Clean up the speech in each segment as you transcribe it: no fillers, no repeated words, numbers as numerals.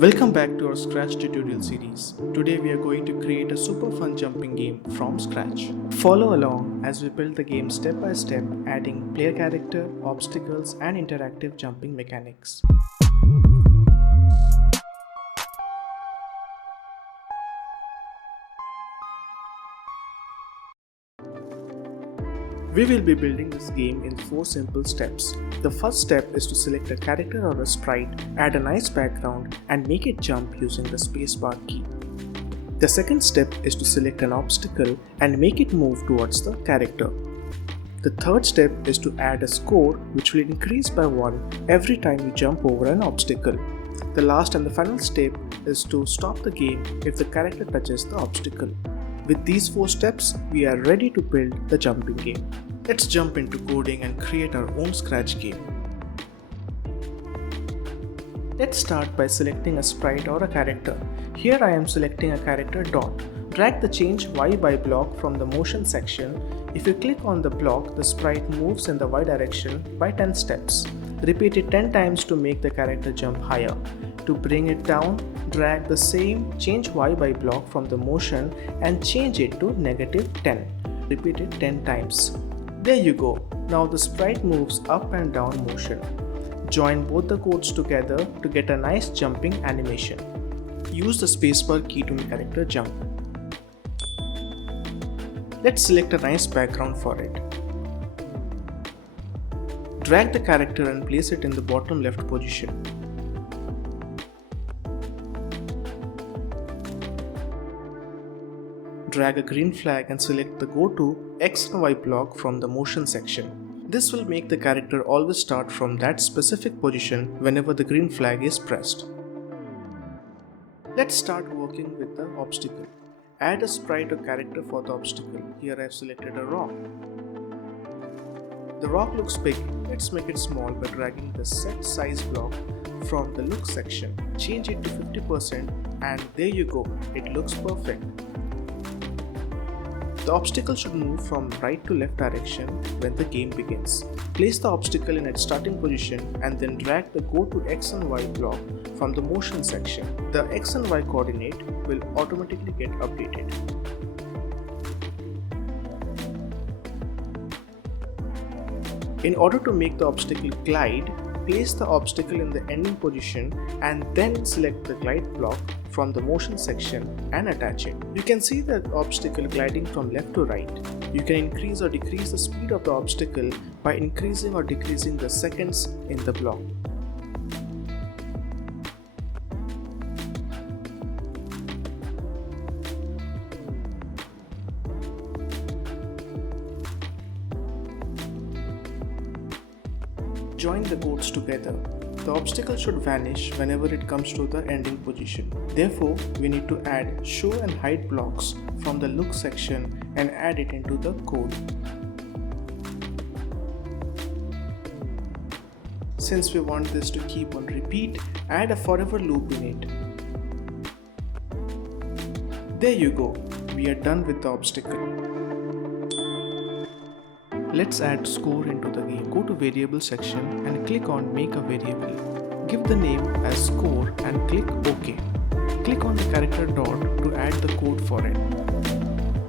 Welcome back to our Scratch tutorial series. Today we are going to create a super fun jumping game from scratch. Follow along as we build the game step by step, adding player character, obstacles and interactive jumping mechanics. We will be building this game in 4 simple steps. The first step is to select a character or a sprite, add a nice background and make it jump using the spacebar key. The second step is to select an obstacle and make it move towards the character. The third step is to add a score which will increase by 1 every time you jump over an obstacle. The last and the final step is to stop the game if the character touches the obstacle. With these 4 steps, we are ready to build the jumping game. Let's jump into coding and create our own Scratch game. Let's start by selecting a sprite or a character. Here I am selecting a character Dot. Drag the Change Y by block from the motion section. If you click on the block, the sprite moves in the Y direction by 10 steps. Repeat it 10 times to make the character jump higher. To bring it down, drag the same Change Y by block from the motion and change it to -10. Repeat it 10 times. There you go. Now the sprite moves up and down motion. Join both the codes together to get a nice jumping animation. Use the spacebar key to make the character jump. Let's select a nice background for it. Drag the character and place it in the bottom left position. Drag a green flag and select the Go to X and Y block from the motion section. This will make the character always start from that specific position whenever the green flag is pressed. Let's start working with the obstacle. Add a sprite or character for the obstacle. Here I have selected a rock. The rock looks big. Let's make it small by dragging the set size block from the look section. Change it to 50% and there you go. It looks perfect. The obstacle should move from right to left direction when the game begins. Place the obstacle in its starting position and then drag the Go to X and Y block from the motion section. The X and Y coordinate will automatically get updated. In order to make the obstacle glide, place the obstacle in the ending position and then select the glide block from the motion section and attach it. You can see the obstacle gliding from left to right. You can increase or decrease the speed of the obstacle by increasing or decreasing the seconds in the block. Join the codes together. The obstacle should vanish whenever it comes to the ending position. Therefore, we need to add show and hide blocks from the look section and add it into the code. Since we want this to keep on repeat, add a forever loop in it. There you go. We are done with the obstacle. Let's add score into the game. Go to variable section and click on make a variable. Give the name as score and click OK. Click on the character Dot to add the code for it.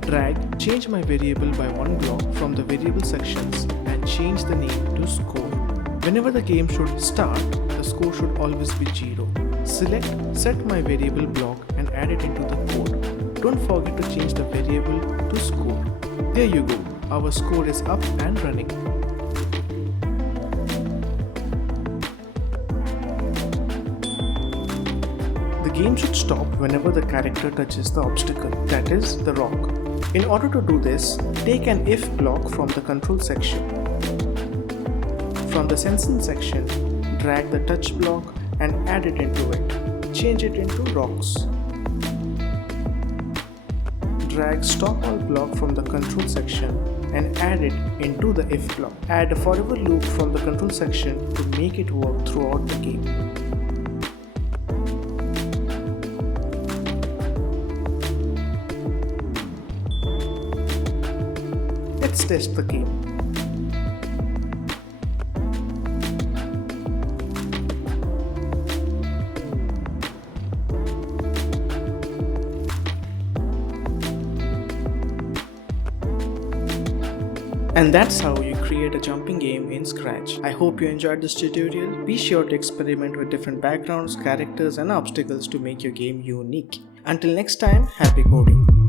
Drag change my variable by 1 block from the variable sections and change the name to score. Whenever the game should start, the score should always be 0. Select set my variable block and add it into the code. Don't forget to change the variable to score. There you go. Our score is up and running. The game should stop whenever the character touches the obstacle, that is, the rock. In order to do this, take an if block from the control section. From the sensing section, drag the touch block and add it into it. Change it into rocks. Drag stop all block from the control section and add it into the if block. Add a forever loop from the control section to make it work throughout the game. Let's test the game. And that's how you create a jumping game in Scratch. I hope you enjoyed this tutorial. Be sure to experiment with different backgrounds, characters and obstacles to make your game unique. Until next time, happy coding.